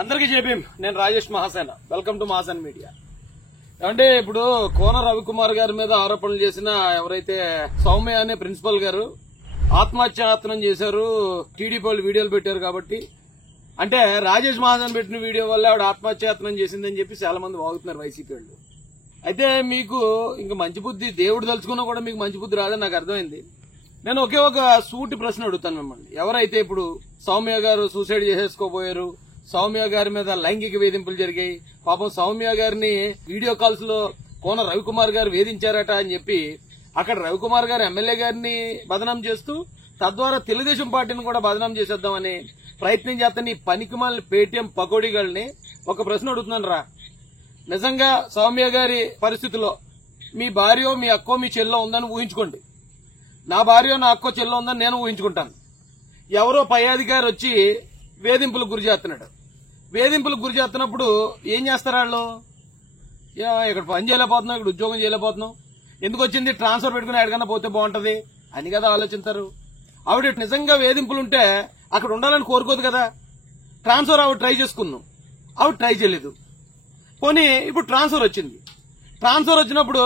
అందరికీ జేబీఎం. నేను Rajesh Mahasena. Welcome to Mahasena media. అంటే ఇప్పుడు కోన రవికుమార్ గారి మీద ఆరోపణలు చేసిన ఎవరైతే సౌమ్య అనే ప్రిన్సిపల్ గారు ఆత్మహత్యాయత్నం చేశారు, టీడీపీ వాళ్ళు వీడియోలు పెట్టారు కాబట్టి అంటే రాజేష్ మహాసేన పెట్టిన వీడియో వల్ల ఆవిడ ఆత్మహత్యాయత్నం చేసిందని చెప్పి చాలా మంది వాగుతున్నారు వైసీపీ వాళ్ళు. అయితే మీకు ఇంకా మంచి బుద్ధి దేవుడు తలుచుకున్నా కూడా మీకు మంచి బుద్ధి రాదని నాకు అర్థమైంది. నేను ఒకే ఒక సూటి ప్రశ్న అడుగుతాను మిమ్మల్ని. ఎవరైతే ఇప్పుడు సౌమ్య గారు సూసైడ్ చేసేసుకోబోయారు, సౌమ్య గారి మీద లైంగిక వేధింపులు జరిగాయి, పాపం సౌమ్య గారిని వీడియో కాల్స్ లో కోన రవికుమార్ గారు వేధించారట అని చెప్పి అక్కడ రవికుమార్ గారు ఎమ్మెల్యే గారిని బదనాం చేస్తూ తద్వారా తెలుగుదేశం పార్టీని కూడా బదనాం చేసేద్దామని ప్రయత్నం చేస్తాను. ఈ పనికిమాలిన పేటీఎం పకోడీగాళ్ళని ఒక ప్రశ్న అడుగుతున్నాను రా. నిజంగా సౌమ్య గారి పరిస్థితిలో మీ భార్యో మీ అక్కో మీ చెల్లో ఉందని ఊహించుకోండి. నా భార్యో నా అక్కో చెల్లో ఉందని నేను ఊహించుకుంటాను. ఎవరో పై అధికారి వచ్చి వేధింపులకు గురి చేస్తున్నాడు. వేధింపులకు గురి చేస్తున్నప్పుడు ఏం చేస్తారు వాళ్ళు? ఇక్కడ పని చేయలేకపోతున్నాం, ఇక్కడ ఉద్యోగం చేయలేకపోతున్నాం, ఎందుకు వచ్చింది ట్రాన్స్ఫర్ పెట్టుకుని ఎక్కడికన్నా పోతే బాగుంటది అని కదా ఆలోచిస్తారు. ఆవిడ నిజంగా వేధింపులుంటే అక్కడ ఉండాలని కోరుకోదు కదా. ట్రాన్స్ఫర్ ఆవిడ ట్రై చేసుకున్నాం, ఆవిడ ట్రై చేయలేదు. పోనీ ఇప్పుడు ట్రాన్స్ఫర్ వచ్చింది. ట్రాన్స్ఫర్ వచ్చినప్పుడు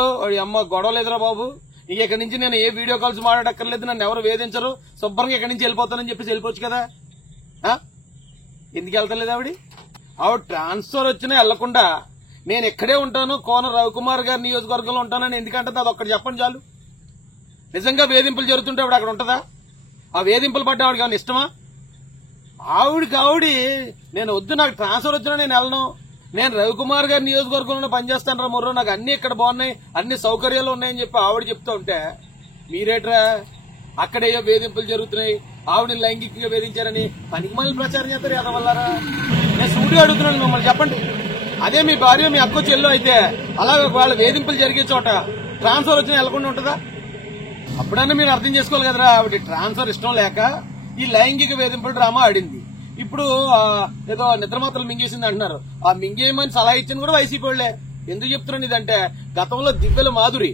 అమ్మ గొడవ లేదురా బాబు, ఇక ఇక్కడి నుంచి నేను ఏ వీడియో కాల్స్ మాట్లాడక్కర్లేదు, నన్ను ఎవరు వేధించరు, శుభ్రంగా ఇక్కడి నుంచి వెళ్ళిపోతానని చెప్పేసి వెళ్ళిపోవచ్చు కదా. ఎందుకు వెళ్తలేదు ఆవిడ ట్రాన్స్ఫర్ వచ్చినా వెళ్లకుండా నేను ఎక్కడే ఉంటాను, కోన రవికుమార్ గారి నియోజకవర్గంలో ఉంటానని ఎందుకంటే అది ఒక్కటి చెప్పండి చాలు. నిజంగా వేధింపులు జరుగుతుంటే ఆవిడ అక్కడ ఉంటుందా? ఆ వేధింపులు పడ్డ ఆవిడకి ఏమైనా ఇష్టమా? ఆవిడ నేను వద్దు, నాకు ట్రాన్స్ఫర్ వచ్చినా నేను వెళ్ళను, నేను రవికుమార్ గారి నియోజకవర్గంలో పనిచేస్తాను రా మొర్రో, నాకు అన్ని ఇక్కడ బాగున్నాయి, అన్ని సౌకర్యాలు ఉన్నాయని చెప్పి ఆవిడ చెప్తూ ఉంటే మీరేట్రా అక్కడేయో వేధింపులు జరుగుతున్నాయి, ఆవిడని లైంగికంగా వేధించారని పనికి మళ్ళీ ప్రచారం చేస్తారు ఎదవల్లారా. నేను సూటిగా అడుగుతున్నాను మిమ్మల్ని, చెప్పండి. అదే మీ భార్య మీ అక్కో చెల్లో అయితే అలాగే వాళ్ళ వేధింపులు జరిగే చోట ట్రాన్స్ఫర్ వచ్చినా వెళ్లకుండా ఉంటుందా? అప్పుడన్నా మీరు అర్థం చేసుకోవాలి కదరా. ఆవిడ ట్రాన్స్ఫర్ ఇష్టం లేక ఈ లైంగిక వేధింపులు డ్రామా ఆడింది. ఇప్పుడు ఏదో నిద్రమాత్రలు మింగేసింది అంటున్నారు. ఆ మింగేయమని సలహా ఇచ్చింది కూడా వైసీపీ వాళ్లే. ఎందుకు చెప్తున్నాను ఇదంటే, గతంలో దివ్యల మాధురి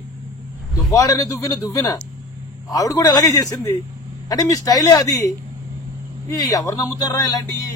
దువ్వాడని దువ్విన ఆవిడ కూడా ఇలాగే చేసింది. అంటే మీ స్టైలే అది. ఎవరు నమ్ముతారా ఇలాంటివి?